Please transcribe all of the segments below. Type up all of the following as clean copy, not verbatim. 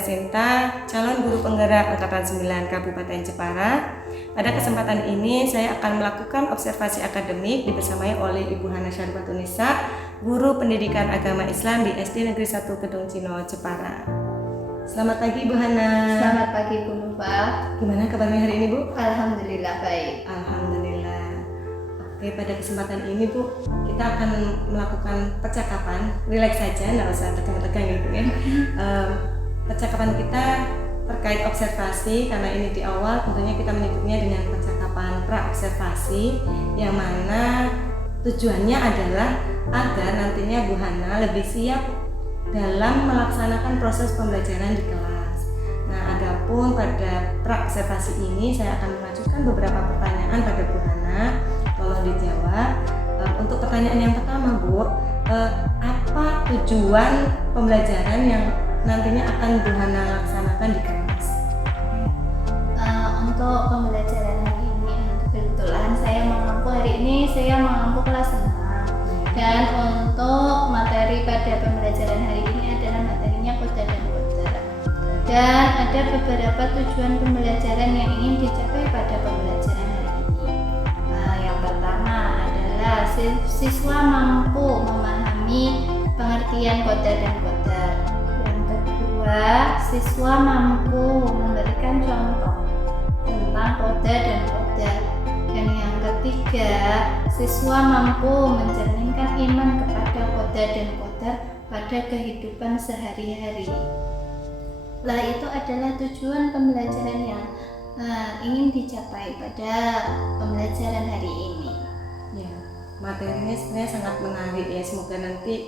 Sinta, calon guru penggerak Angkatan 9 Kabupaten Jepara. Pada kesempatan ini saya akan melakukan observasi akademik dibersamai oleh Ibu Hana Syarifatunisa, guru pendidikan agama Islam di SD Negeri 1 Kedung Cino, Jepara. Selamat pagi Ibu Hana. Selamat pagi Bu Nufa. Gimana kabarnya hari ini Bu? Alhamdulillah baik. Alhamdulillah. Oke, pada kesempatan ini Bu, kita akan melakukan percakapan, rileks saja, nggak usah tegang-tegang gitu ya. Percakapan kita terkait observasi, karena ini di awal tentunya kita menyebutnya dengan percakapan pra-observasi, yang mana tujuannya adalah agar nantinya Bu Hana lebih siap dalam melaksanakan proses pembelajaran di kelas. Nah, adapun pada pra-observasi ini saya akan mengajukan beberapa pertanyaan pada Bu Hana, tolong dijawab. Untuk pertanyaan yang pertama Bu, apa tujuan pembelajaran yang nantinya akan Bu Hana laksanakan di kelas? Untuk pembelajaran hari ini, kebetulan saya mengampu hari ini kelas 6. Dan untuk materi pada pembelajaran hari ini adalah materinya koda dan koder. Dan ada beberapa tujuan pembelajaran yang ingin dicapai pada pembelajaran hari ini. Yang pertama adalah siswa mampu memahami pengertian koda dan koder. Yang kedua, siswa mampu memberikan contoh tentang koda dan koder. Dan yang ketiga, siswa mampu mencerminkan iman kepada koda dan koder pada kehidupan sehari-hari. Lah, itu adalah tujuan pembelajaran yang ingin dicapai pada pembelajaran hari ini. Ya, materinya sebenarnya sangat menarik ya. Semoga nanti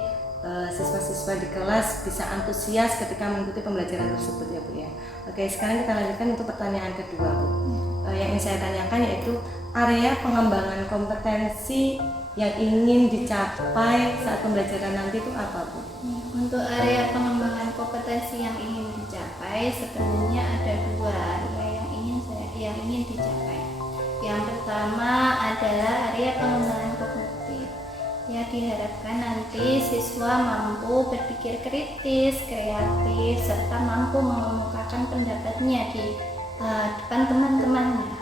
siswa-siswa di kelas bisa antusias ketika mengikuti pembelajaran tersebut ya Bu ya. Oke, sekarang kita lanjutkan untuk pertanyaan kedua Bu. Yang ingin saya tanyakan yaitu area pengembangan kompetensi yang ingin dicapai saat pembelajaran nanti itu apa Bu? Untuk area pengembangan kompetensi yang ingin dicapai sebenarnya ada dua area yang ingin dicapai. Yang pertama adalah area pengembangan kognitif. Ya, diharapkan nanti siswa mampu berpikir kritis, kreatif, serta mampu mengemukakan pendapatnya di depan teman-temannya.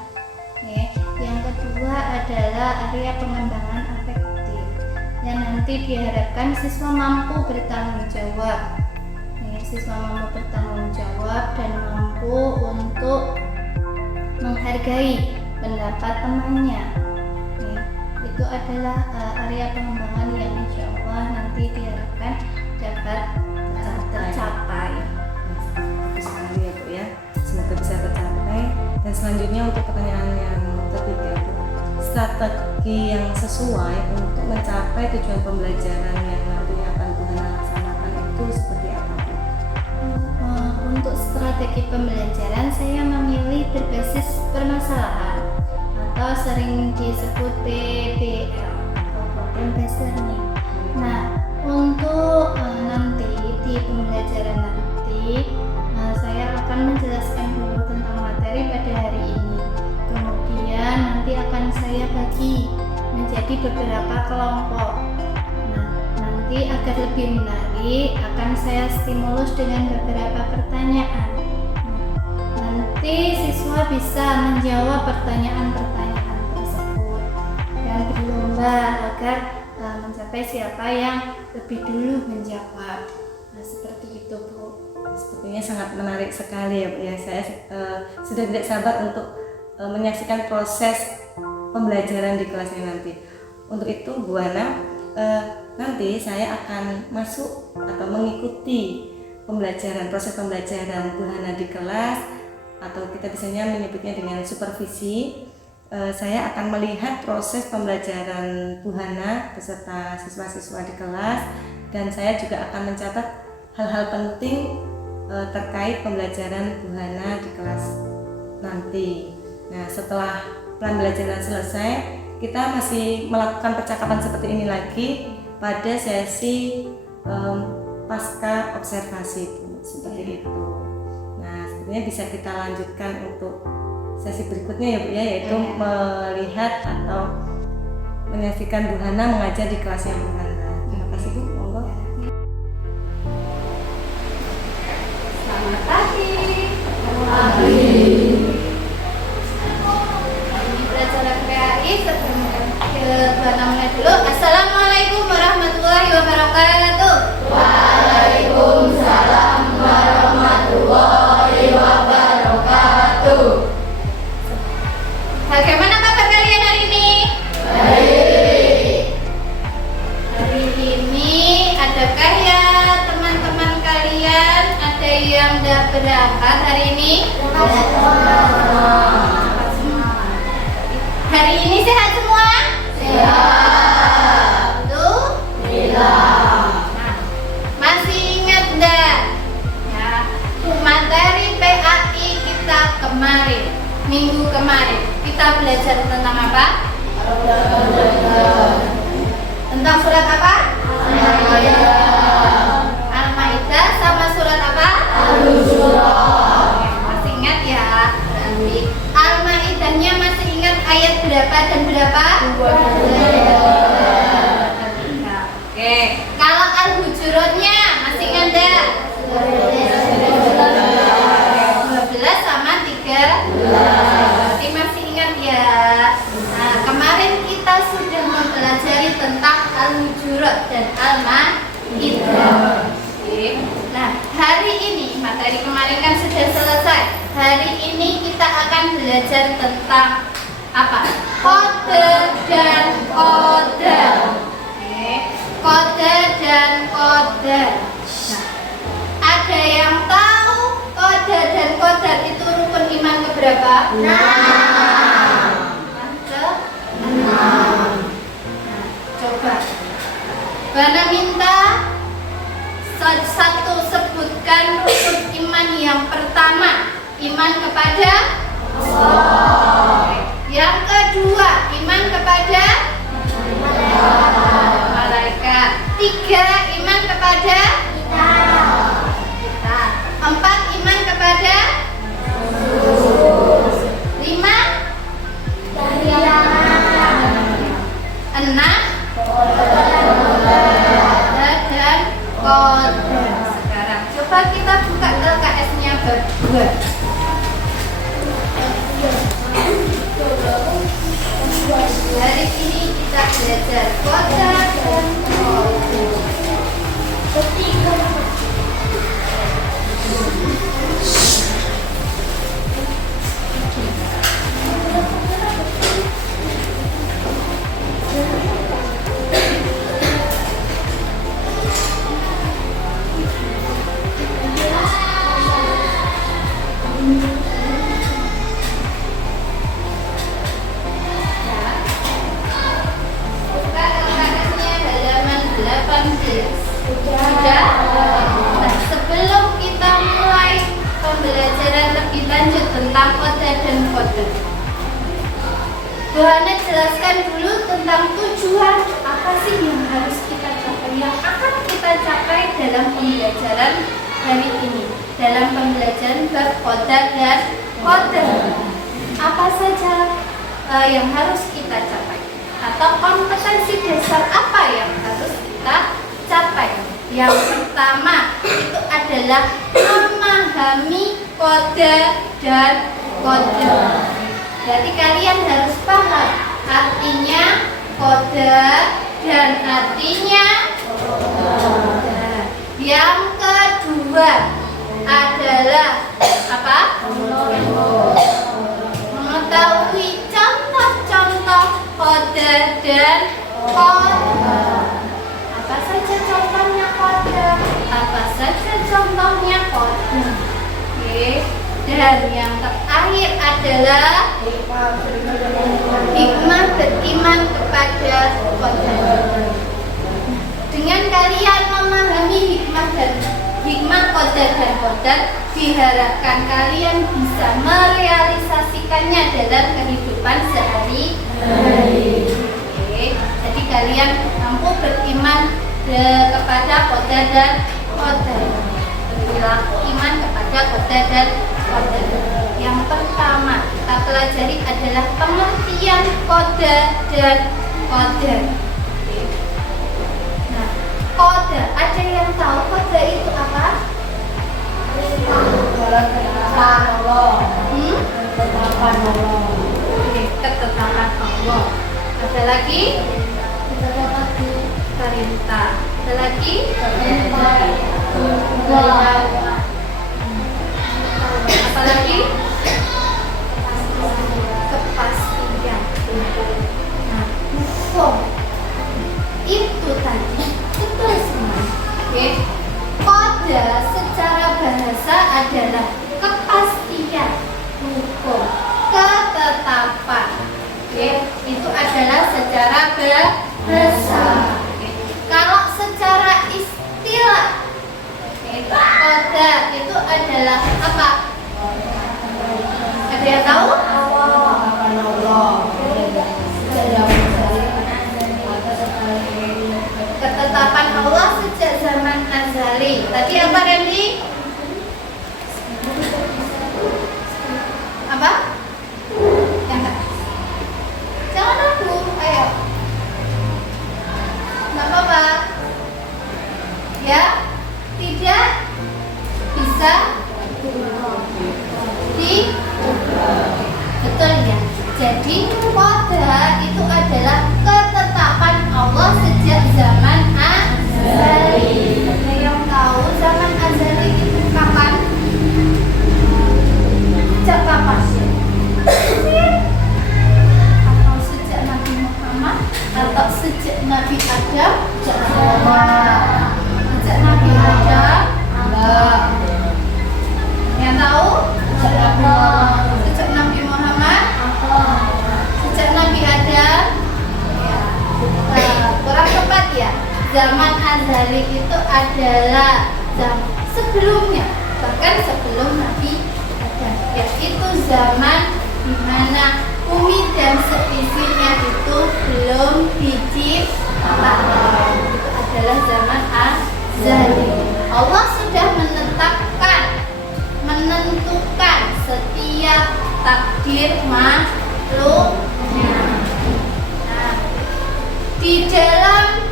Ya. Yang kedua adalah area pengembangan afektif. Yang nanti diharapkan siswa mampu bertanggung jawab. Ya, siswa mampu bertanggung jawab dan mampu untuk menghargai pendapat temannya. Ya, itu adalah area pengembangan yang insya Allah nanti diharapkan dapat tercapai. Bagus sekali ya Bu ya, semoga bisa tercapai. Dan selanjutnya untuk pertanyaan yang ketiga Bu, strategi yang sesuai untuk mencapai tujuan pembelajaran yang nantinya akan Bu Hana laksanakan itu seperti apa Bu? Untuk strategi pembelajaran saya memilih berbasis permasalahan atau sering disebut PBL atau problem based learning. Nah, untuk nanti di pembelajaran nanti saya akan menjelaskan dulu tentang materi pada hari ini. Kemudian nanti akan saya bagi menjadi beberapa kelompok. Nah, nanti agar lebih menarik akan saya stimulus dengan beberapa pertanyaan. Nanti siswa bisa menjawab pertanyaan-pertanyaan tersebut dan berlomba agar mencapai siapa yang lebih dulu menjawab. Nah, seperti itu Bu. Sepertinya sangat menarik sekali ya Bu ya. Saya sudah tidak sabar untuk menyaksikan proses pembelajaran di kelasnya nanti. Untuk itu Bu Hana, nanti saya akan masuk atau mengikuti proses pembelajaran Bu Hana di kelas, atau kita biasanya menyebutnya dengan supervisi. Saya akan melihat proses pembelajaran Bu Hana beserta siswa-siswa di kelas, dan saya juga akan mencatat hal-hal penting terkait pembelajaran Bu Hana di kelas nanti. Nah, setelah pembelajaran selesai, kita masih melakukan percakapan seperti ini lagi pada sesi pasca observasi Bu, seperti itu. Nah, sebenarnya bisa kita lanjutkan untuk sesi berikutnya ya Bu ya, yaitu melihat atau menyaksikan Bu Hana mengajar di kelasnya Bu Hana. Terima kasih Bu, monggo. Selamat pagi. Buana mulai dulu. Assalamualaikum warahmatullahi wabarakatuh. Waalaikumsalam warahmatullahi wabarakatuh. Bagaimana kabar kalian hari ini? Baik. Hari ini adakah ya teman-teman kalian ada yang udah berangkat hari ini? Hari ini sehat semua? Sehat. Tuh? Nah, masih ingat enggak? Ya, materi PAI kita kemarin, minggu kemarin, kita belajar tentang apa? Tentang surat apa? Al-Maidah sama surat apa? Masih ingat ya? Berarti Al-Maidahnya masih ingat ayat berapa dan berapa? 2. Oke. Kalau Al-Hujuratnya masih ingat enggak? 12 sama 13. Berarti masih ingat ya? Nah, kemarin kita sudah mempelajari tentang Al-Hujurat dan Al-Maidah. Oke. Nah, hari ini materi kemarin kan sudah selesai. Hari ini kita akan belajar tentang apa? Kode dan kode. Oke. Kode dan kode. Nah, ada yang tahu kode dan kode itu rukun iman keberapa? 6. Nah, coba. Bana minta satu sebutkan rukun iman yang pertama, iman kepada Allah. Yang kedua, iman kepada malaikat. 3, iman kepada kita. 4, iman kepada 5, 6, dan kode. Sekarang coba kita buka LKS-nya berdua. Hari ini kita belajar kode dan kode. Buka LKS-nya halaman 18. Sudah? Nah, sebelum kita mulai pembelajaran lebih lanjut tentang kode dan kode, Bu Hana jelaskan dulu tentang tujuan apa sih yang harus kita capai, yang akan kita capai dalam pembelajaran hari ini, dalam pembelajaran bab kode dan kode. Apa saja yang harus kita capai, atau kompetensi dasar apa yang harus kita capai? Yang pertama itu adalah memahami kode dan kode. Jadi kalian harus paham artinya kode dan artinya kode. Yang kedua adalah apa? Mengetahui contoh-contoh kode dan kode. Apa saja contohnya kode? Apa saja contohnya kode? Oke. Dan yang terakhir adalah hikmah beriman kepada kode. Dengan kalian memahami hikmah kode dan kode, diharapkan kalian bisa merealisasikannya dalam kehidupan sehari-hari. Oke, jadi kalian mampu beriman kepada kode dan kode, berperilaku iman kepada kode dan kode. Yang pertama kita pelajari adalah pengertian kode dan kode. Nah, kode, ada yang tahu kode itu apa? Ketetapan Allah. Ketetapan Allah. Ada lagi? perintah. Ada lagi? Apa lagi? Kepastian. Nah, hukum itu tadi betul semua. Oke. Qada secara bahasa adalah kepastian hukum, ketetapan. Oke, itu adalah secara bahasa. Oke. Kalau secara istilah, oke, qada itu adalah apa? Ada yang tahu? Ketetapan Allah sejak zaman azali. Tadi apa, Randy? Apa? Jangan aku, ayo. Nggak apa-apa. Ya, tidak bisa betul ya. Jadi qada itu adalah ketetapan Allah sejak zaman azali. Ada yang tahu zaman azali itu kapan? Sejak kapan? Atau sejak Nabi Muhammad? Atau sejak Nabi Adam? Sejak Nabi Adam? Enggak. Yang tahu? Sejak Nabi Muhammad? Sejak Nabi Adam? Kurang tepat ya. Zaman azali itu adalah sebelumnya, bahkan sebelum Nabi Adam, yaitu zaman di mana bumi dan seisinya itu belum diciptakan. Itu adalah zaman azali. Allah sudah menentukan setiap takdir makhluknya. Nah, di dalam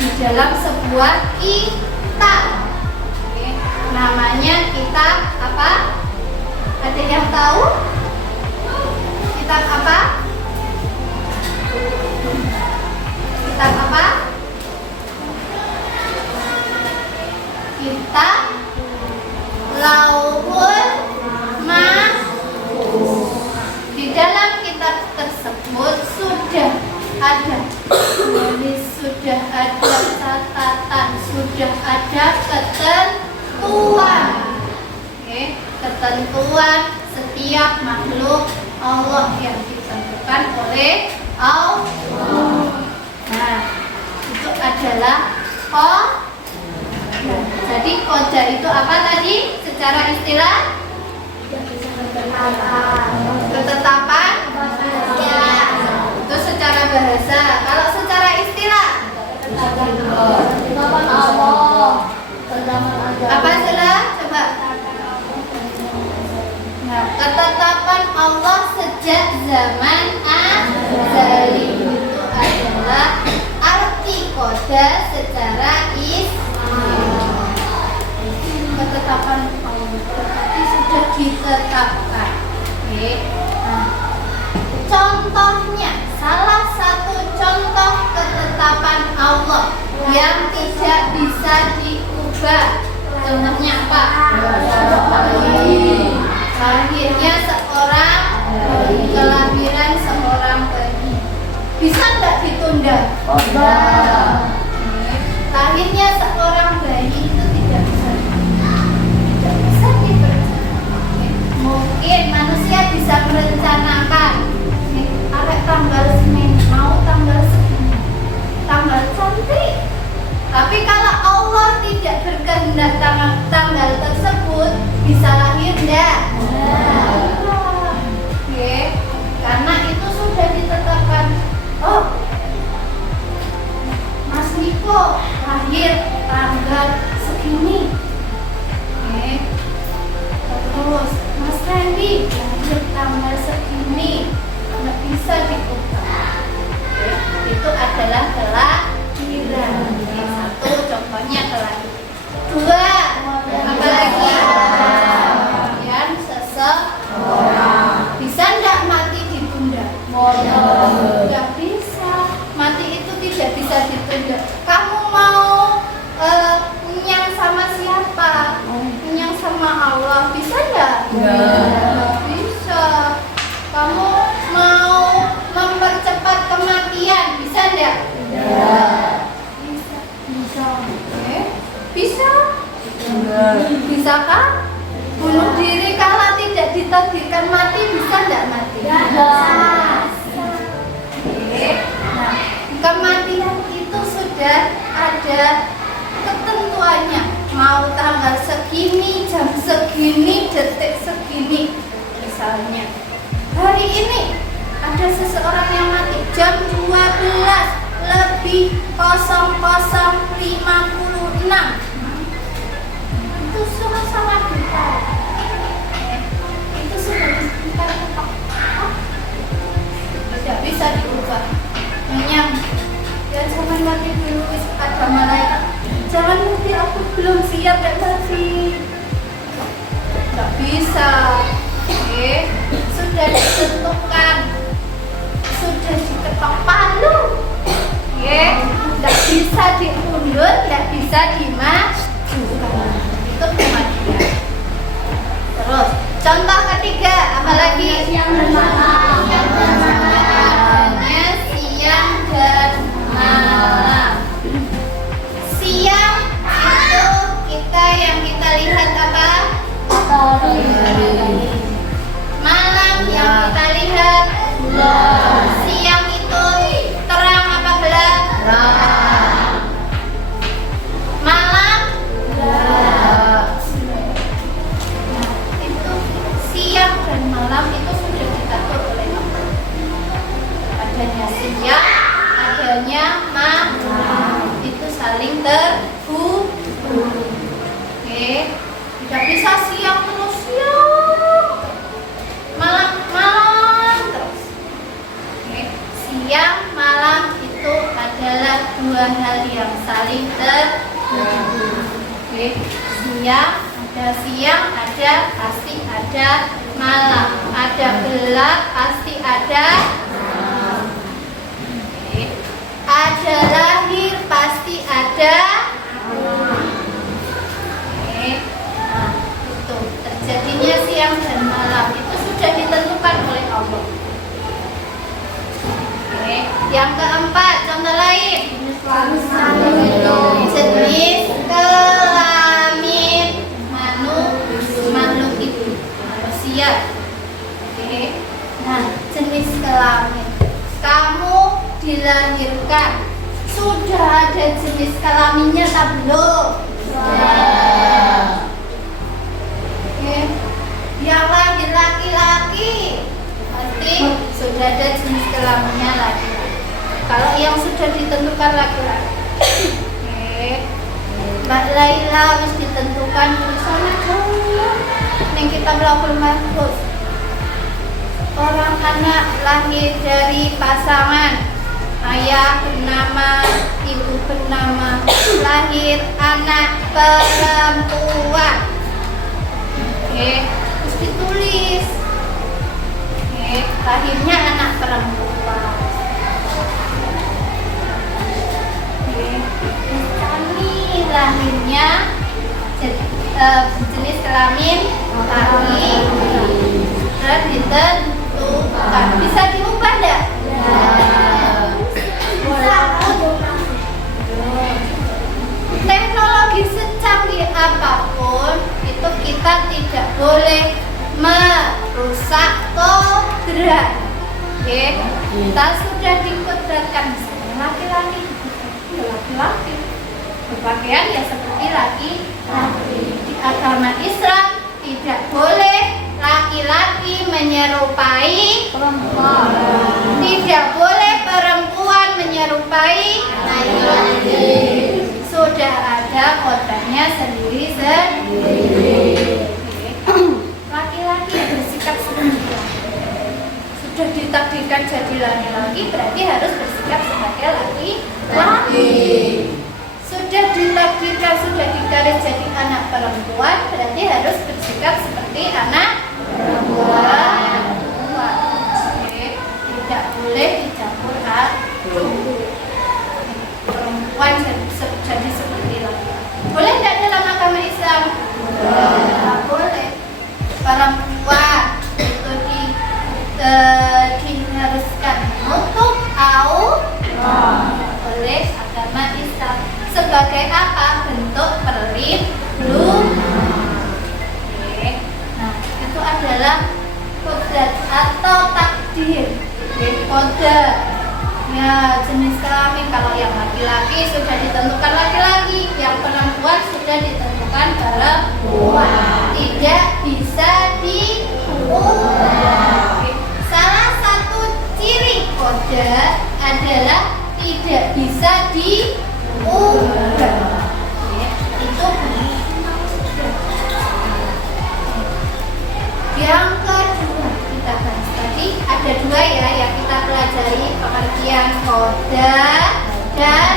di dalam sebuah kitab, oke, namanya kitab apa? Ada yang tahu? Kitab apa? Kitab apa? Kitab Lauhul Mahfuz. Di dalam kitab tersebut sudah ada tulis, sudah ada catatan, sudah ada ketentuan. Oke, ketentuan setiap makhluk Allah yang ditentukan oleh Allah. Nah, itu adalah qada. Jadi qada itu apa tadi? Secara istilah ketetapan. Ya. Itu secara bahasa. Kalau secara istilah apa istilah? Coba. Nah, ketetapan Allah sejak zaman azali itu adalah arti qada secara istilah. Ketetapan Allah berarti sudah ditetapkan. Oke. Nah, contohnya, salah satu contoh ketetapan Allah yang tidak bisa diubah, contohnya apa? Lahirnya seorang bayi, kelahiran seorang bayi, bisa nggak ditunda? Lahirnya seorang bayi itu tidak bisa dipercaya. Mungkin manusia bisa merencanakan tanggal Senin, mau tanggal segini, tanggal cantik. Tapi kalau Allah tidak berkehendak tanggal tersebut, bisa lahir enggak? Oke, karena itu sudah ditetapkan. Oh, Mas Niko lahir tanggal segini. Oke. Terus Mas Randy lahir tanggal segini. Nggak bisa diubah. Itu adalah kelahiran. Satu contohnya kelahiran. Dua, apalagi kemudian seseorang. Bisa nggak mati ditunda? Nggak bisa. Mati itu Bisakah? Bunuh diri kalau tidak ditakdirkan mati bisa tidak mati? Bisa. Oke. Nah, kematian itu sudah ada ketentuannya. Mau tanggal segini, jam segini, detik segini. Misalnya, hari ini ada seseorang yang mati jam 12:00:56. Itu sudah sangat detail. Itu sudah kita ketok. Tidak bisa diubah. Yang jangan mati dulu, ada malaikat. Jangan mati, aku belum siap dan mati. Tidak bisa. Oke, sudah ditentukan, sudah diketok palu. Oke, tidak bisa diundur, tidak bisa dimajukan. Itu kematian. Terus, contoh ketiga, apalagi? Siang dan malam. Hanya siang dan malam. Siang itu yang kita lihat apa? Matahari. Malam yang kita lihat bulan. Siang itu terang apa gelap? Terang. Malam gelap. Nah, itu siang dan malam itu sudah diatur oleh Allah. Adanya siang, adanya malam, itu saling terhubung. Oke, tidak bisa siang terus siang, malam terus. Oke, siang malam itu adalah dua hal yang saling terhubung. Oke, siang ada pasti ada malam, ada gelap pasti ada malam. Oke, ada lahir pasti ada malam. Oke, nah, itu terjadinya siang dan malam itu sudah ditentukan oleh Allah. Oke, yang keempat, contoh lain. Jenis kelamin makhluk itu manusia. Oke, nah jenis kelamin. Kamu dilahirkan, sudah ada jenis kelaminnya tak belum? Oke, yang lahir laki-laki pasti sudah ada jenis kelaminnya laki-laki. Kalau yang sudah ditentukan laki-laki, oke, Mbak Laila harus ditentukan tulisannya dulu. Yang kita melakukan mahfuz. Orang anak lahir dari pasangan, ayah bernama, ibu bernama, lahir anak perempuan. Oke, terus ditulis. Oke, lahirnya anak perempuan. Oke, kami lahirnya jenis kelamin laki. Terus ditentukan. Bisa diubah enggak? Teknologi secanggih apapun itu kita tidak boleh merusak kodrat. Oke, kita sudah dikodratkan laki-laki, laki-laki berpakaian ya seperti laki-laki. Di agama Islam tidak boleh laki-laki menyerupai perempuan, tidak boleh perempuan menyerupai laki-laki. Sudah ada kodratnya sendiri-sendiri. Laki-laki bersikap seperti itu. Sudah ditakdirkan jadi laki-laki, berarti harus bersikap sebagai laki-laki. Sudah ditakdirkan, sudah digaris jadi anak perempuan, berarti harus bersikap seperti anak perempuan. Oke, tidak boleh dicampur aduk. Perempuan jadi seperti laki-laki. Boleh tidak dalam agama Islam? Tidak boleh. Perempuan itu diharuskan menutup aurat oleh agama Islam. Sebagai apa? Bentuk perlindungan. kode. Ya, jenis kelamin kalau yang laki-laki sudah ditentukan laki-laki, yang perempuan sudah ditentukan perempuan. Tidak bisa diubah. Salah satu ciri kode adalah tidak bisa diubah. Itu yang kedua kita bahas tadi ada dua ya yang kita pelajari, pengertian kode dan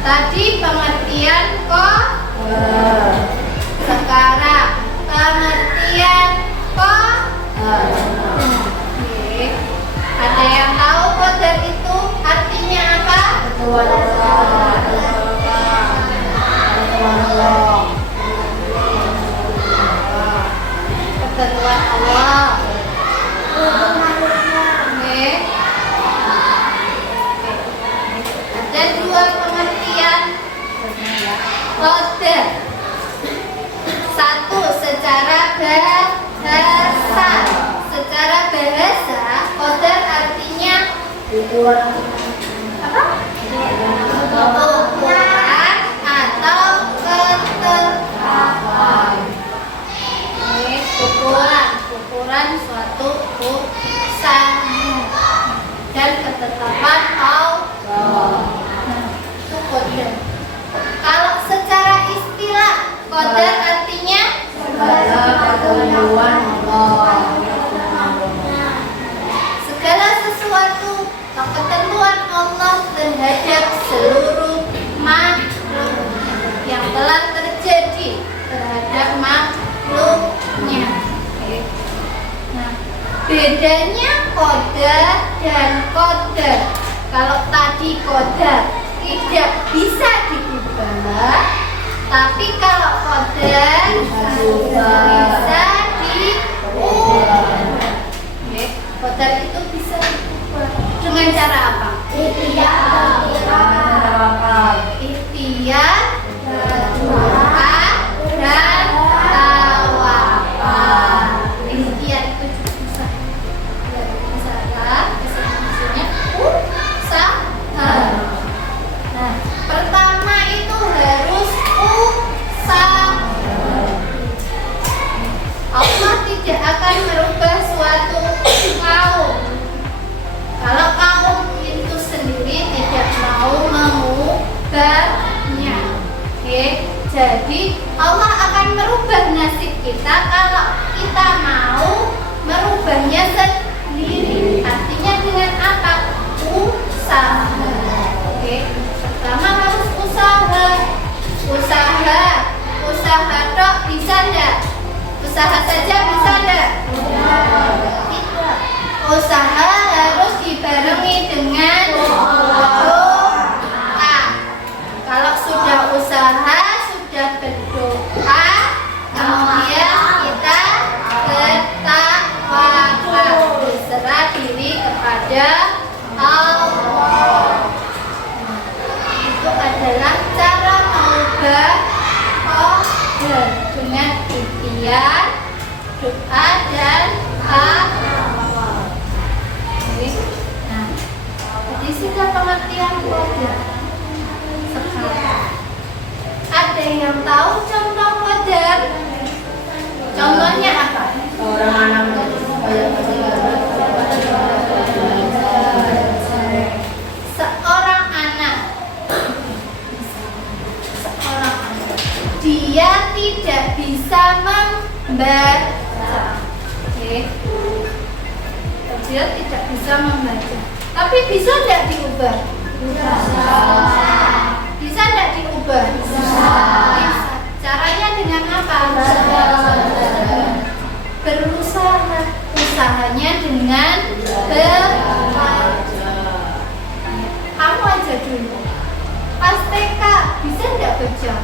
tadi pengertian kode. Sekarang pengertian kode. Oke. Ada yang tahu kode itu artinya apa? Ketentuan Allah. Oke. Ada dua pengertian kode. Satu secara bahasa. Secara bahasa kode artinya apa? Ukuran atau ketetapan. Ukuran suatu usaha dan ketetapan Allah. Itu kode. Kalau secara istilah kode artinya segala sesuatu atau ketentuan Allah terhadap seluruh makhluk yang telah terjadi terhadap makhluknya. Nah, bedanya kode dan kode. Kalau tadi kode tidak bisa diubah, tapi kalau kode bisa diubah. Kode itu bisa diubah dengan cara apa? Ikhtiar, doa, dan tawakal. Ikhtiar itu juga usaha, maksudnya usaha. Nah, pertama itu harus usaha. Allah tidak akan merubah suatu kaum kalau kaum itu sendiri tidak mau mengubahnya. Oke, jadi Allah akan merubah nasib kita kalau kita mau merubahnya sendiri. Artinya dengan apa? Usaha. Oke, pertama harus usaha. Usaha dok bisa enggak? Usaha saja bisa enggak? Usaha harus dibarengi dengan doa. Kalau sudah usaha, sudah berdoa, kemudian kita bertawakal, berserah diri kepada Allah. Itu adalah cara mengubah kode dengan ikhtiar, doa, dan tawakal. Nah, jadi sudah pengertian kode. Sekarang ada yang tahu contoh kode? Contohnya apa? Seorang anak dia tidak bisa membaca. Oke. Dia tidak bisa membaca. Tapi bisa tidak diubah? Bisa tidak diubah? Bisa. Caranya dengan apa? Berusaha. Usahanya dengan belajar. Kamu aja dulu. Pas TK bisa tidak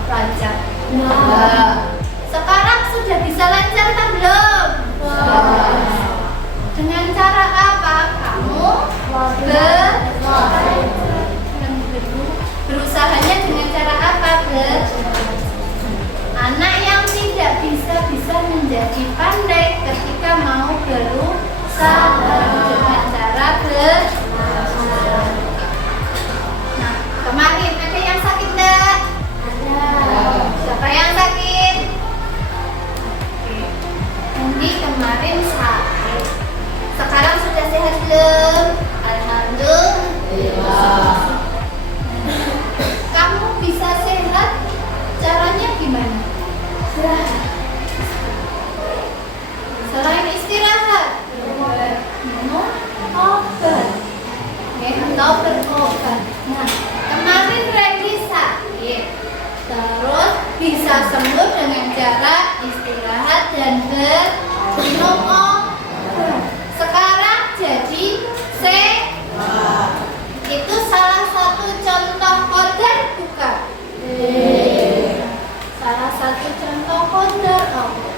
baca? Nah. Sekarang sudah bisa lancar atau belum? Dengan cara apa? Kamu berusahanya dengan cara apa? Anak yang tidak bisa menjadi pandai ketika mau berusaha dengan cara kemarin sakit. Sekarang sudah sehat belum? Alhamdulillah. Kamu bisa sehat? Caranya gimana? Selain istirahat, minum obat, atau berobat. Nah, kemarin Randy sakit, terus bisa sembuh dengan cara istirahat dan minum obat. Sekarang jadi sehat. Itu salah satu contoh qadar bukan? Salah satu contoh qadar Allah.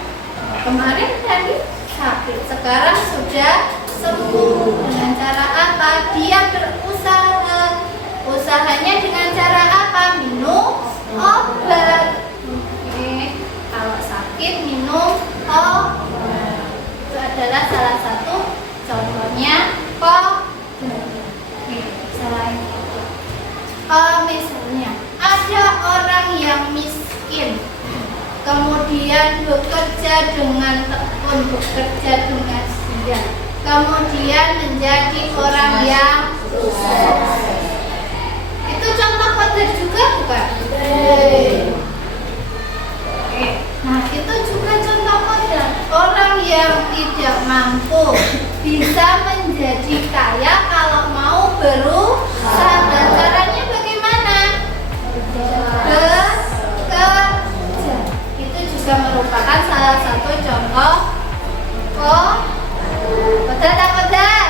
Kemarin tadi sakit, sekarang sudah sembuh. Dengan cara apa? Dia berusaha. Usahanya dengan cara apa? Minum obat. Oke. Kalau sakit minum obat. Itu adalah salah satu contohnya qadar. Selain itu, misalnya ada orang yang miskin, kemudian bekerja dengan tekun, bekerja dengan giat, kemudian menjadi orang yang sukses. Itu contoh qadar juga bukan? Nah, itu juga contoh qadar. Orang yang tidak mampu bisa menjadi kaya kalau mau berusaha. Dan caranya bagaimana? Bekerja. Itu juga merupakan salah satu contoh qadar tak qadar?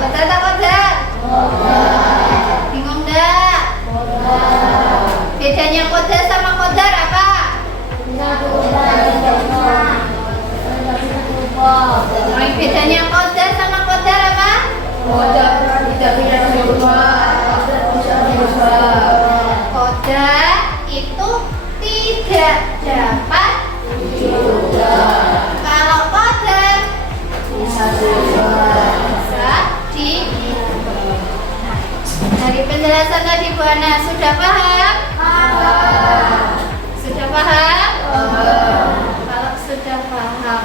Qadar tak qadar? Bingung dah? Bedanya qadar sama qadar apa? Bedanya qadar sama qadar apa? Qadar itu tidak dapat diubah. Kalau qadar bisa diubah. Dari penjelasan tadi Bu Ana sudah paham? Sudah paham? Kalau sudah paham,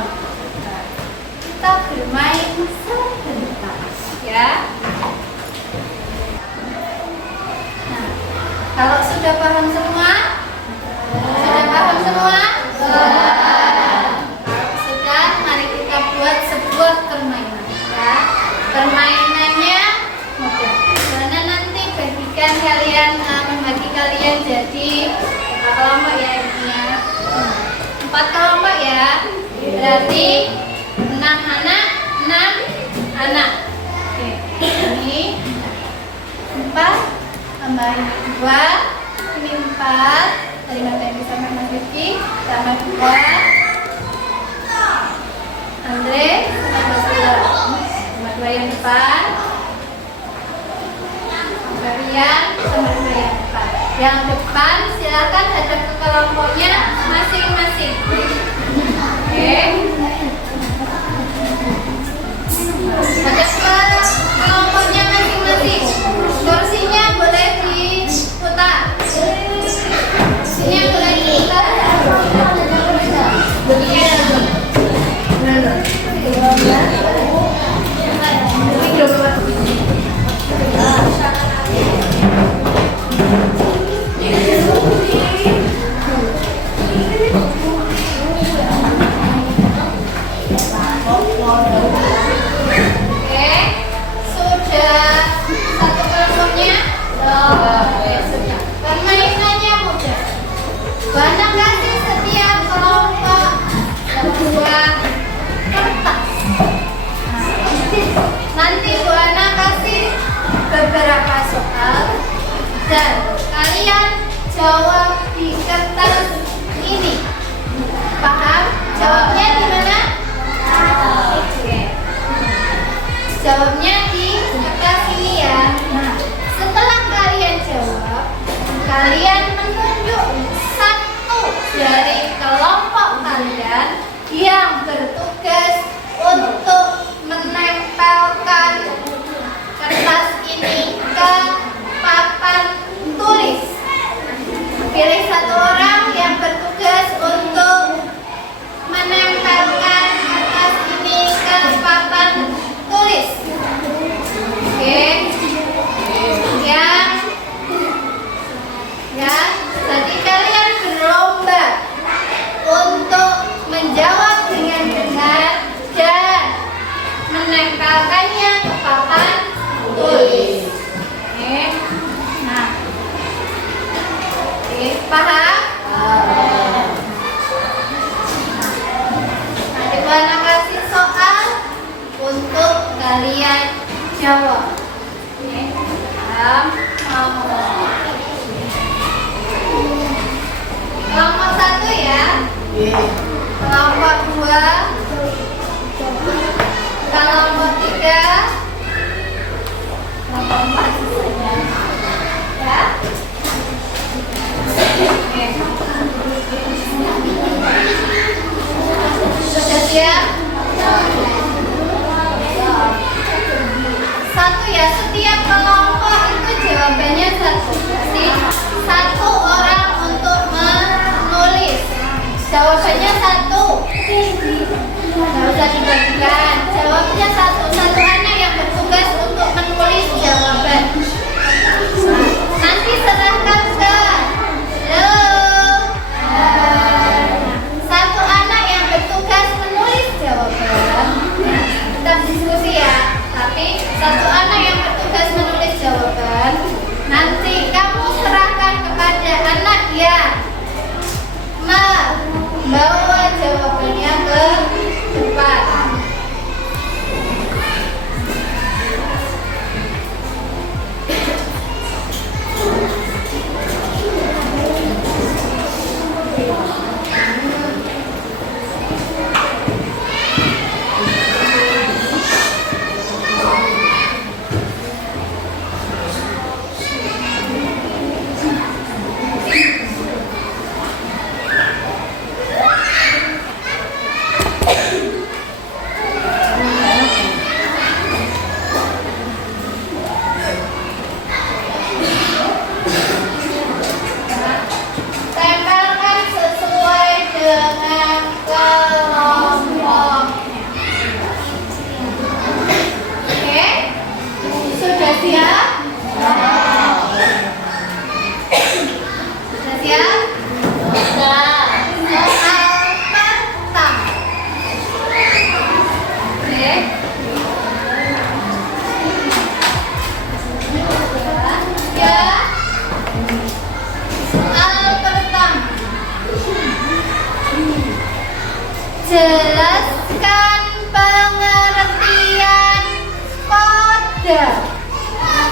kita bermain sebentar ya. Nah, kalau sudah paham semua? Sudah paham semua? Kalau sudah, mari kita buat sebuah permainan ya. Permainannya mudah. Karena nanti bagikan kalian, membagi kalian jadi berapa kelompok ya ini ya? 4 kelompok ya. Berarti 6 anak, 6 anak. Oke, ini 4 tambah 2, ini 4. Tadi nanti bisa Mas Rifki tambah 2. Andre tambah 2 yang depan. Rian sama 2 yang depan. Yang depan silakan hadap ke kelompoknya masing-masing. Oke. Hadap ke kelompoknya masing-masing. Kursinya boleh diputar. Kursinya boleh diputar. Bana kasih setiap kelompok 2 kertas. Nanti Bu Ana kasih beberapa soal dan kalian jawab di kertas ini. Paham? Jawabnya di mana? Oke. Jawabnya di kertas ini ya. Nah, setelah kalian jawab, kalian menunjuk satu dari kelompok kalian yang bertugas untuk menempelkan kertas ini ke papan tulis. Pilih satu orang yang bertugas untuk menempelkan kalian jawab. Oke, kelompok 1 ya. Kelompok 2, kelompok 3, kelompok 4 sisanya. Ya. Oke. Sudah siap? Satu ya, setiap kelompok itu jawabannya satu. Jadi satu orang untuk menulis. Jawabannya satu. Nggak usah dibagikan. Jawabnya satu. Satu anak yang bertugas untuk menulis jawaban. Nanti serahkan ke satu anak yang bertugas menulis jawaban. Tetap diskusi ya. Tapi satu anak yang bertugas menulis jawaban. Nanti kamu serahkan kepada anak yang membawa jawabannya ke depan. Tempelkan sesuai dengan kelompoknya. Oke, sudah siap? Sudah siap? Soal pertama. Oke. Ya. Soal pertama. Jelaskan pengertian kode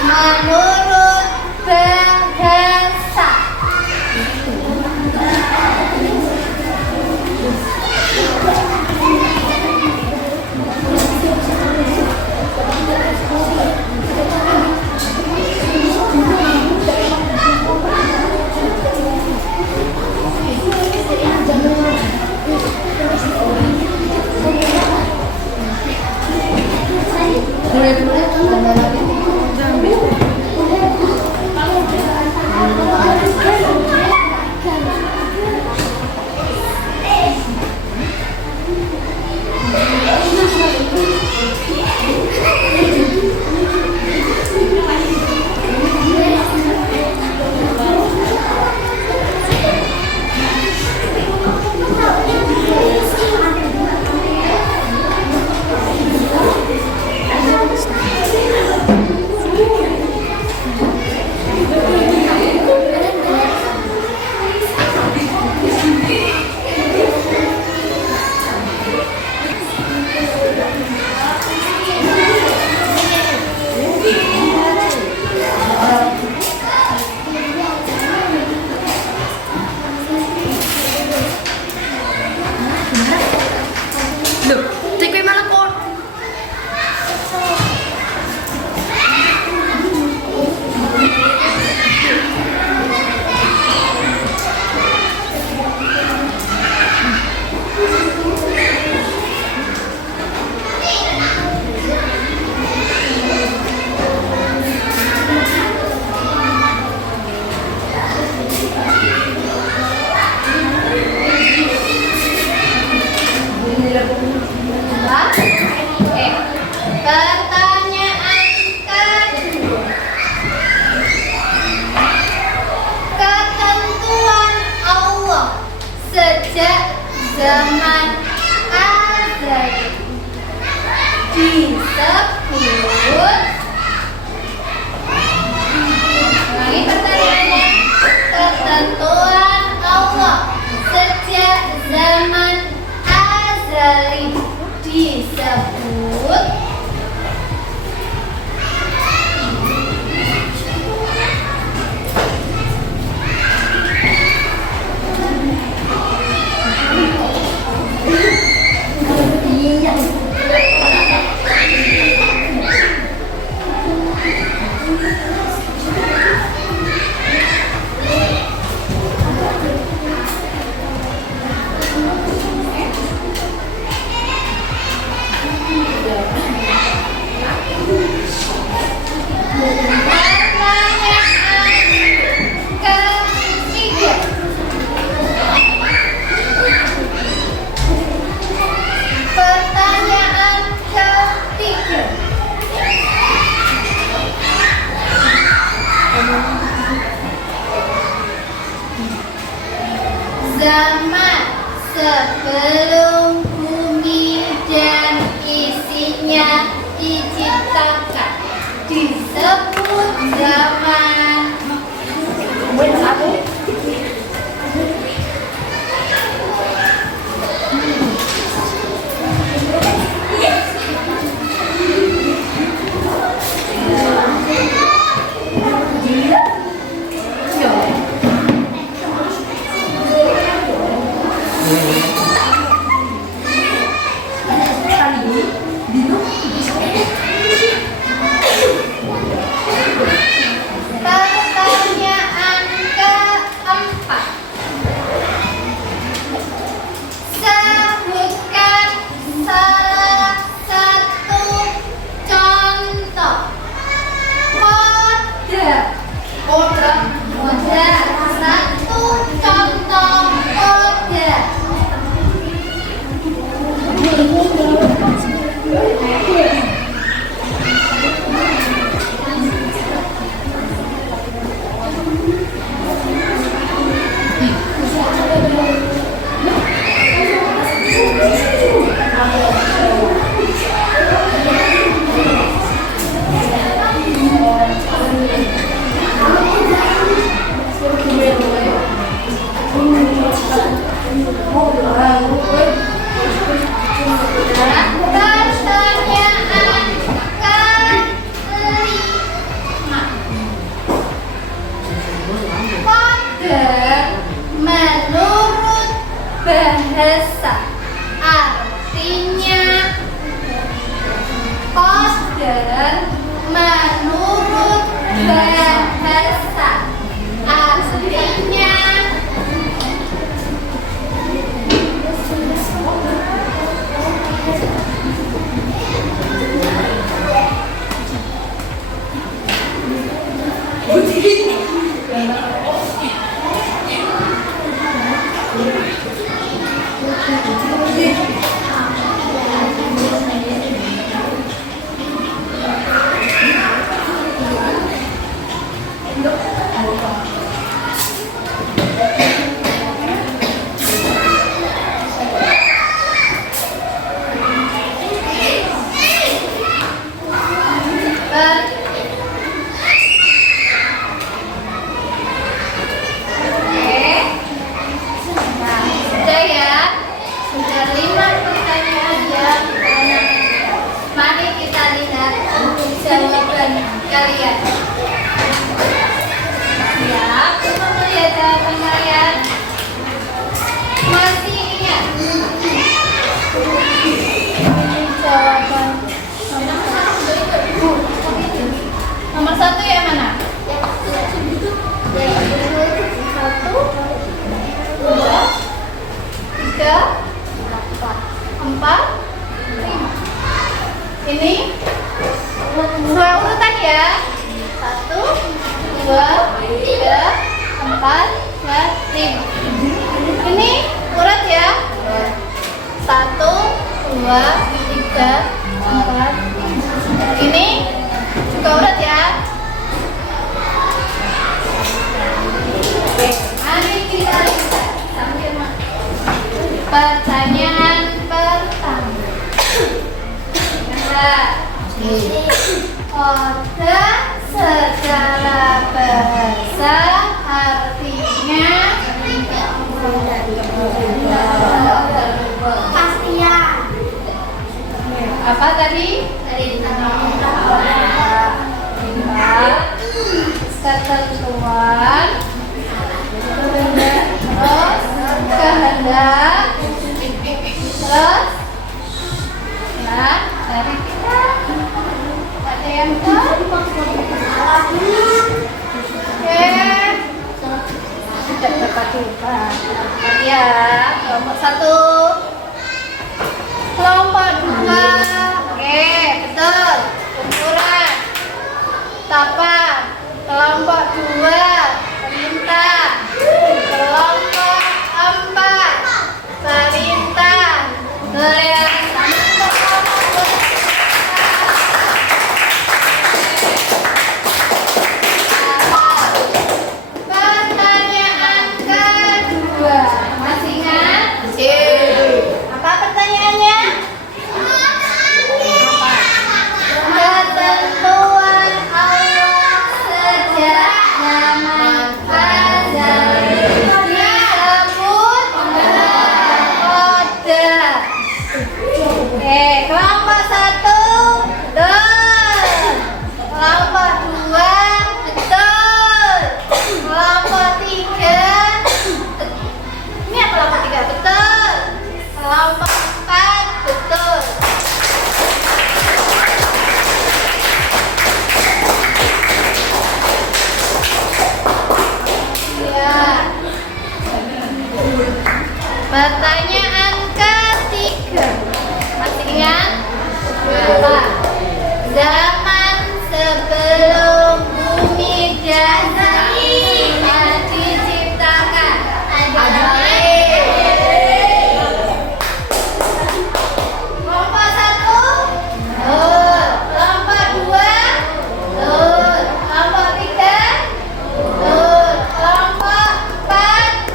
menurut bahasa. zaman azali disebut, ulangi pertanyaannya, ketentuan Allah sejak zaman azali disebut Sebelum bumi dan isinya diciptakan, disebut zaman. Pertanyaan keempat. Sebutkan salah satu contoh kode. Kode. Satu contoh kode. Pertanyaan kelima. Kode menurut bahasa artinya. Kode menurut bahasa artinya. Sudah ya, sudah 5 pertanyaan ya. Mari kita lihat jawaban kalian. Siap untuk melihat jawaban kalian? Masih ingat? Jawaban nomor 1 yang mana? 1, 2, 3, 4, 5. Ini sesuai urutan ya. 1, 2, 3, 4, 5. Ini urat ya. 1, 2, 3, 4. Ini juga urat ya. Oke, mari kita lihat sambil pertanyaan pertama. Kode secara bahasa artinya kepastian. Apa tadi? Ketentuan, terus kehendak, terus ya dari kita ada yang tahu? Oke, tidak dapat lupa ya. Kelompok 1, kelompok 2. Oke, betul. Ukuran tapak. Kelompok 2 perintah. Kelompok 4 perintah. Pertanyaan kedua, masih ingat? Pertanyaan ketiga. Masih ingat? Apa? Zaman sebelum bumi dan langit diciptakan ada kelompok 1, kelompok 2, kelompok 3, kelompok 4.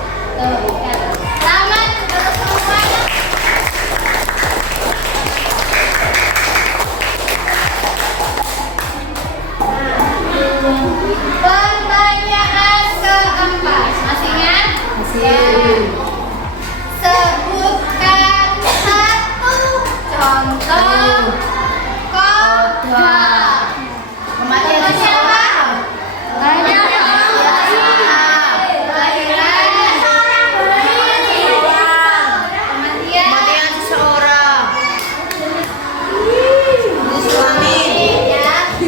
Selamat untuk semuanya. Pertanyaan keempat. Masih ingat? Masih. Sebutkan satu contoh kodam. Kematian seseorang. Kematian seseorang.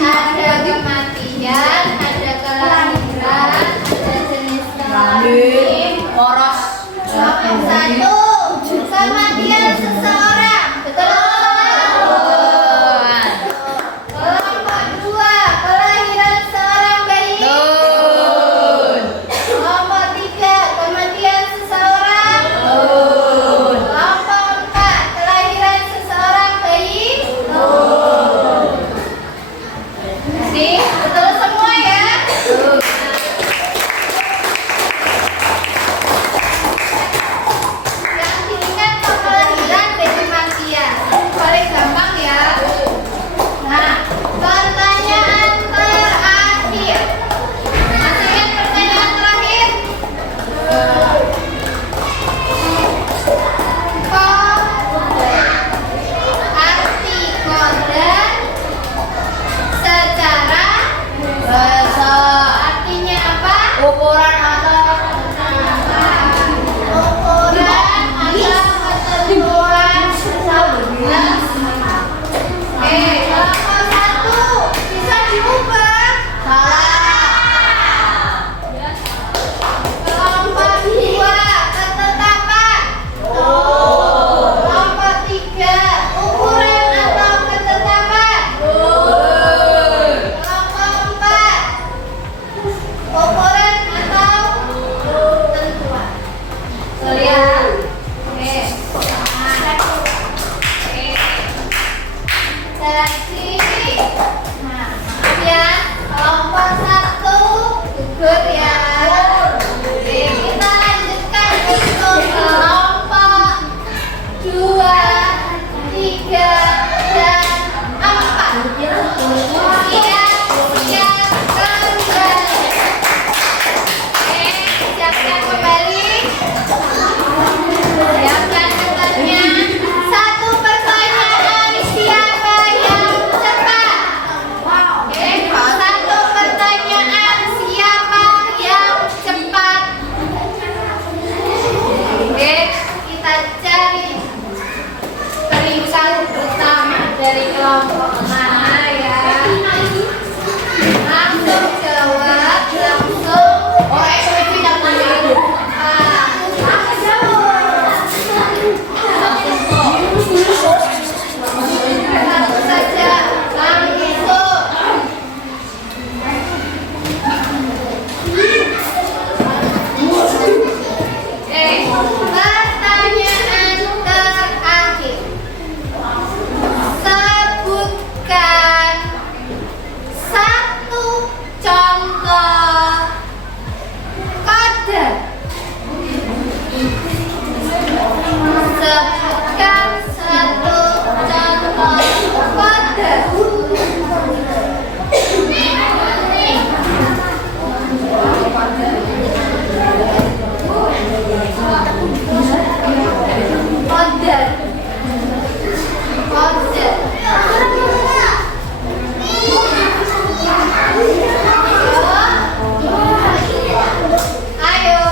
Ada kematian, ada kelahiran, ada jenis kelamin. Poros. Satu, kematian seseorang. Betul. Kelompok 2, kelahiran seorang bayi. Kelompok 3, kematian seseorang. Kelompok 4, kelahiran seseorang bayi. Jadi, betul semua ya? Yang diingat kelahiran dan kematian. Paling gampang ya. Nah, pertanyaan terakhir. Masih ingat pertanyaan terakhir? Arti kodam secara bahasa. Artinya apa? Ukuran atau Ukuran atau ketentuan. Kelompok 1 bisa diubah. Salah. Kelompok 2 ketetapan. Kelompok 3 ukuran atau ketetapan. Kelompok 4 ukuran atau tentuan. Lihat. Oke. Jadi, nah, maaf ya, kelompok 1 gugur ya. Oke, kita lanjutkan untuk kelompok 2, 3, dan 4. Siap kembali. Oke, siapkan kembali. Siapkan debatnya. Satu pertanyaan, siapa yang cepat? Oke, satu pertanyaan, siapa yang cepat? Oke, kita cari peringkat pertama dari kelompok mana ya? Langsung jawab, langsung. Langsung saja, langsung. Pertanyaan terakhir. Sebutkan satu contoh kodam. Sebutkan satu contoh kodam. Kodam. Ayo.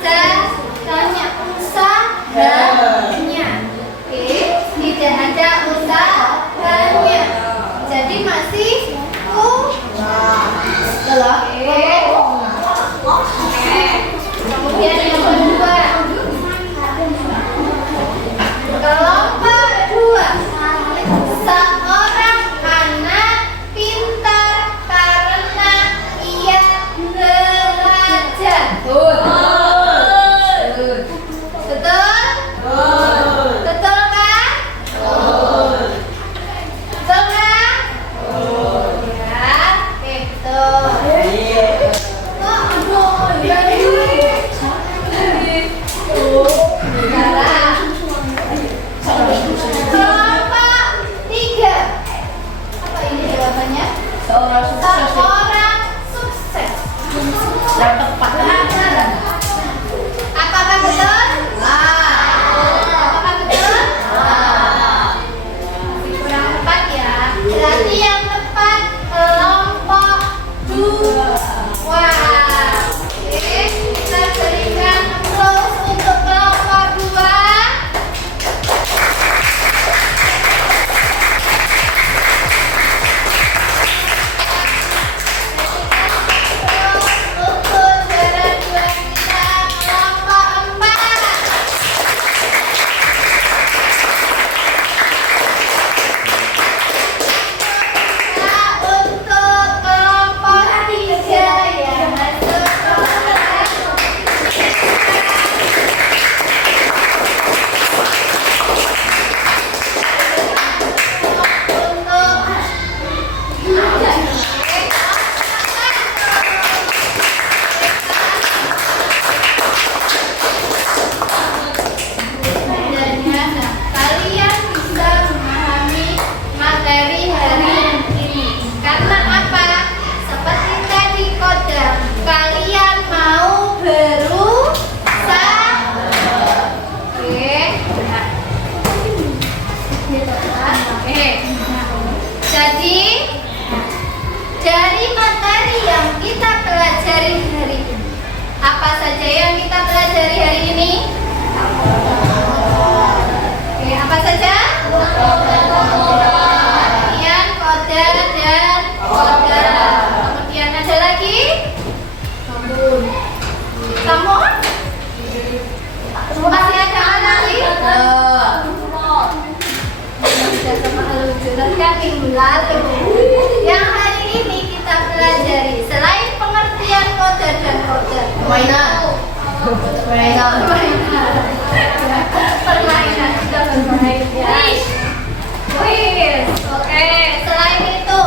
caranya usahanya. Oke, tidak ada usahanya. Jadi masih Oke. Kemudian yang kedua, kelompok 2. Seorang anak pintar karena ia belajar. Betul? Betul kan? Betul kan? Ya, betul. Kelompok 3. Apa ini jawabannya? Seorang sukses. Yang tepat. Apakah betul? Apakah betul? Kurang tepat ya. Berarti yang tepat kelompok 2. Oke, kita berikan applause untuk kelompok 2. Untuk juara 2 kita kelompok 4. Untuk kelompok 3 yang masuk kalian bisa memahami materi hari ini karena apa? Seperti tadi kodam, kalian mau berusaha. Oke. Oke. Jadi dari materi yang kita pelajari hari ini, apa saja yang kita pelajari hari ini? Oke, apa saja? Kemudian kode dan kode. Kemudian ada lagi? Sambung? Masih ada lagi? Sudah sama alujuran kan minggu lalu. Yang hari ini kita pelajari selain pengertian kode dan kode. Permainan. Sudah bermain ya. Wih, oke. Selain itu,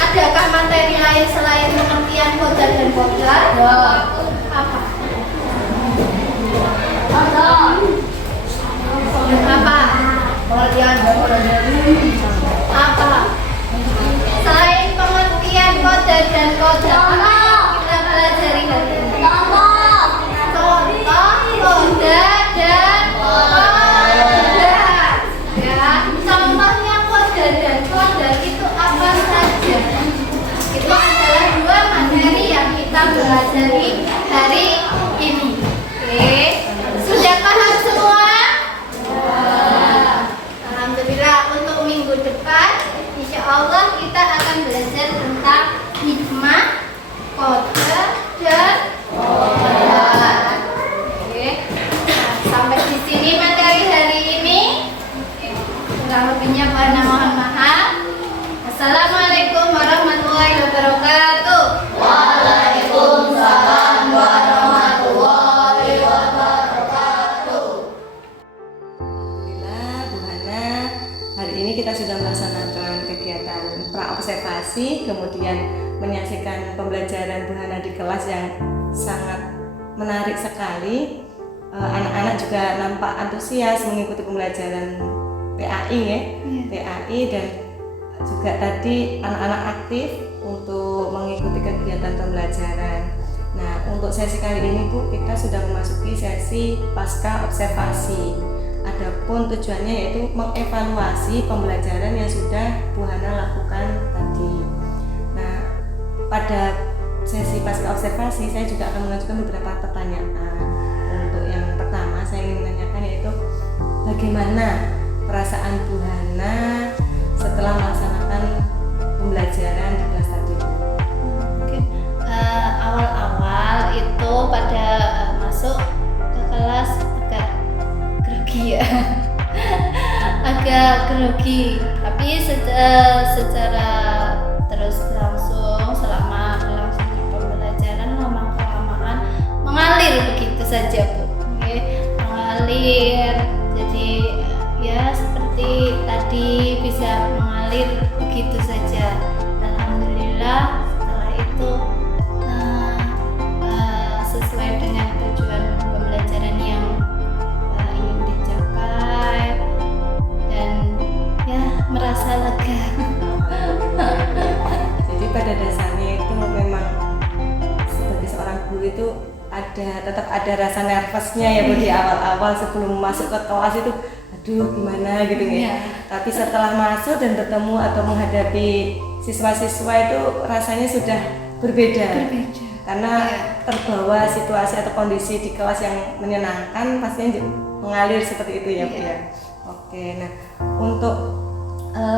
adakah materi lain selain pengertian kode dan kode? Apa? Apa? Apa? Selain pengertian kode dan kode, apa yang kita pelajari hari ini? Contoh kode dan kode. Ya, contohnya kode dan kode itu apa saja? Itu adalah 2 materi yang kita pelajari hari ini. Oke, sudah paham semua? Alhamdulillah, untuk minggu depan insya Allah kita akan belajar tentang hikmah, kode, dan kode. Oke. Nah, sampai di sini materi hari ini. Kurang lebihnya mohon maaf. Assalamualaikum warahmatullahi wabarakatuh. Waalaikumsalam warahmatullahi wabarakatuh. Alhamdulillah, Bu Hana, hari ini kita sudah melaksanakan kegiatan pra-observasi, kemudian menyaksikan pembelajaran Bu Hana di kelas yang sangat menarik sekali. Anak-anak juga nampak antusias mengikuti pembelajaran PAI ya, PAI, dan juga tadi anak-anak aktif untuk mengikuti kegiatan pembelajaran. Nah, untuk sesi kali ini Bu, kita sudah memasuki sesi pasca observasi. Adapun tujuannya yaitu mengevaluasi pembelajaran yang sudah Bu Hana lakukan tadi. Nah, pada sesi pasca observasi saya juga akan mengajukan beberapa pertanyaan. Untuk yang pertama saya ingin menanyakan yaitu bagaimana perasaan Bu Hana setelah melaksanakan pembelajaran di kelas tadi? Mungkin awal-awal itu pada masuk ke kelas agak grogi ya. Agak grogi, tapi secara terus langsung selama berlangsungnya pembelajaran lama kelamaan mengalir begitu saja Bu. Oke, mengalir. Jadi ya seperti tadi bisa mengalir begitu saja. Alhamdulillah setelah itu sesuai dengan tujuan pembelajaran yang ingin dicapai dan ya merasa lega. Jadi pada dasarnya itu memang sebagai seorang guru itu tetap ada rasa nervousnya ya Bu di awal-awal sebelum masuk ke kelas itu aduh gimana gitu ya. Tapi setelah masuk dan bertemu atau menghadapi siswa-siswa itu rasanya sudah berbeda. Karena terbawa situasi atau kondisi di kelas yang menyenangkan pastinya mengalir seperti itu ya Bu ya. Oke, nah untuk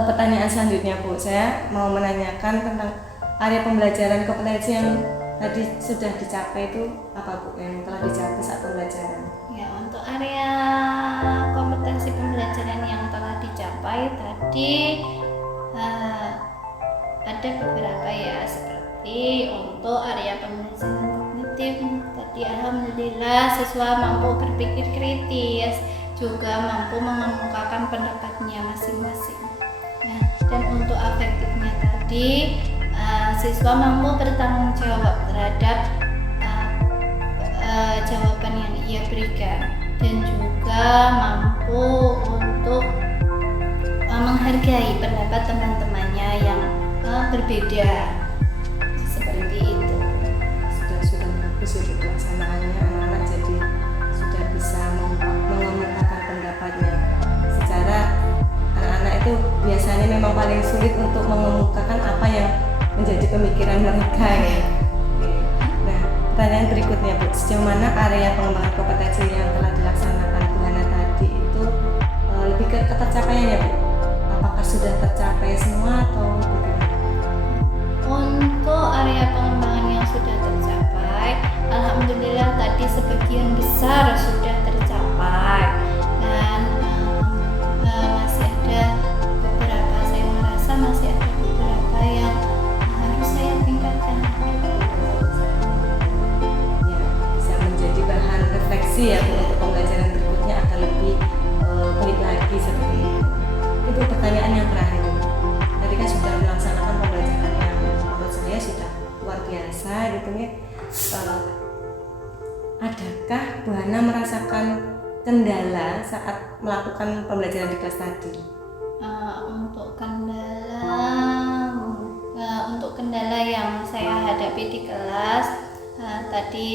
pertanyaan selanjutnya Bu, saya mau menanyakan tentang area pembelajaran kompetensi yang tadi sudah dicapai itu apa Bu yang telah dicapai saat pembelajaran? Ya, untuk area kompetensi pembelajaran yang telah dicapai tadi ada beberapa ya, seperti untuk area pembelajaran kognitif tadi alhamdulillah siswa mampu berpikir kritis, juga mampu mengemukakan pendapatnya masing-masing. Nah, dan untuk afektifnya tadi siswa mampu bertanggung jawab terhadap jawaban yang ia berikan dan juga mampu untuk menghargai pendapat teman-temannya yang berbeda seperti itu. Sudah bagus itu pelaksanaannya, anak-anak jadi sudah bisa mengemukakan pendapatnya. Secara anak-anak itu biasanya memang paling sulit untuk mengemukakan apa yang menjadi pemikiran mereka ya. Nah, pertanyaan berikutnya Bu, sejauh mana area pengembangan kompetensi yang telah dilaksanakan Bu Hana tadi itu lebih ke ketercapaiannya Bu? Apakah sudah tercapai semua atau bagaimana? Untuk area pengembangan yang sudah tercapai, alhamdulillah tadi sebagian besar sudah tercapai dan masih ada beberapa, saya merasa masih ada beberapa yang harus saya tingkatkan. Ya, bisa menjadi bahan refleksi ya Bu, untuk pembelajaran berikutnya akan lebih baik lagi seperti itu. Itu pertanyaan yang terakhir. Tadi kan sudah melaksanakan pembelajaran yang menurut saya sudah luar biasa gitu ya. Adakah Bu Hana merasakan kendala saat melakukan pembelajaran di kelas tadi? Untuk kendala yang saya hadapi di kelas tadi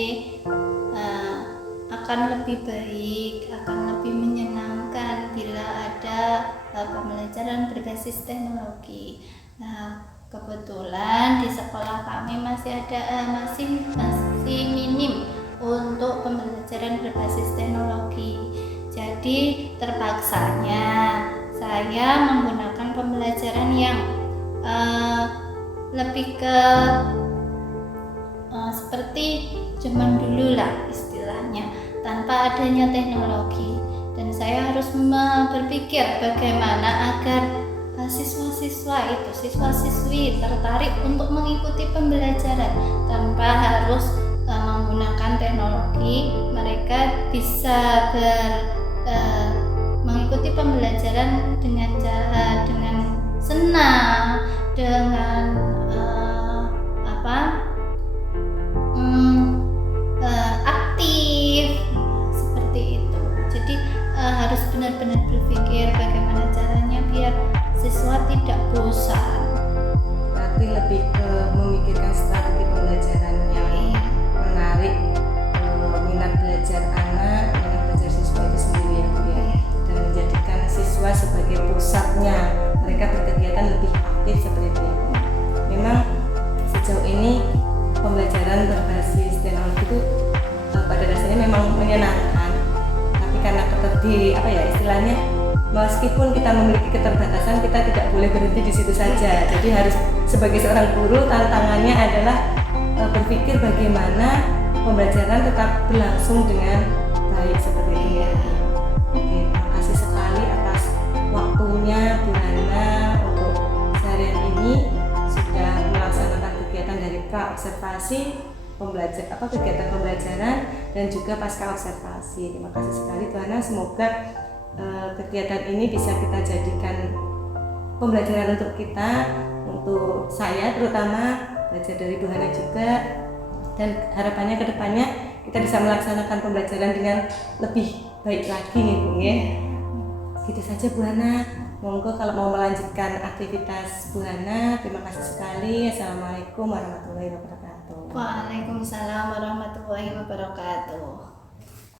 akan lebih baik, akan lebih menyenangkan bila ada pembelajaran berbasis teknologi. Nah, kebetulan di sekolah kami masih minim untuk pembelajaran berbasis teknologi. Jadi terpaksanya saya menggunakan pembelajaran yang lebih ke seperti zaman dulu lah istilahnya, tanpa adanya teknologi. Dan saya harus berpikir bagaimana agar siswa-siswi tertarik untuk mengikuti pembelajaran tanpa harus menggunakan teknologi. Mereka bisa mengikuti pembelajaran dengan senang, dengan aktif seperti itu. Jadi harus benar-benar berpikir bagaimana caranya biar siswa tidak bosan. Berarti lebih ke memikirkan strategi pembelajaran yang menarik minat belajar anak, minat belajar siswa itu sendiri ya Bu ya, dan menjadikan siswa sebagai pusatnya, mereka berkegiatan lebih aktif seperti itu ya Bu. memang menyenangkan, tapi karena istilahnya meskipun kita memiliki keterbatasan, kita tidak boleh berhenti di situ saja. Jadi harus sebagai seorang guru, tantangannya adalah berpikir bagaimana pembelajaran tetap berlangsung dengan baik seperti itu. Oke, terima kasih sekali atas waktunya Bu Hana untuk seharian ini sudah melaksanakan kegiatan dari pra-observasi kegiatan pembelajaran dan juga pasca observasi. Terima kasih sekali Bu Hana, semoga kegiatan ini bisa kita jadikan pembelajaran untuk kita, untuk saya terutama, belajar dari Bu Hana juga, dan harapannya ke depannya kita bisa melaksanakan pembelajaran dengan lebih baik lagi nih Bu ya. Gitu saja Bu Hana, monggo kalau mau melanjutkan aktivitas Bu Hana. Terima kasih sekali. Assalamualaikum warahmatullahi wabarakatuh. Waalaikumsalam warahmatullahi wabarakatuh.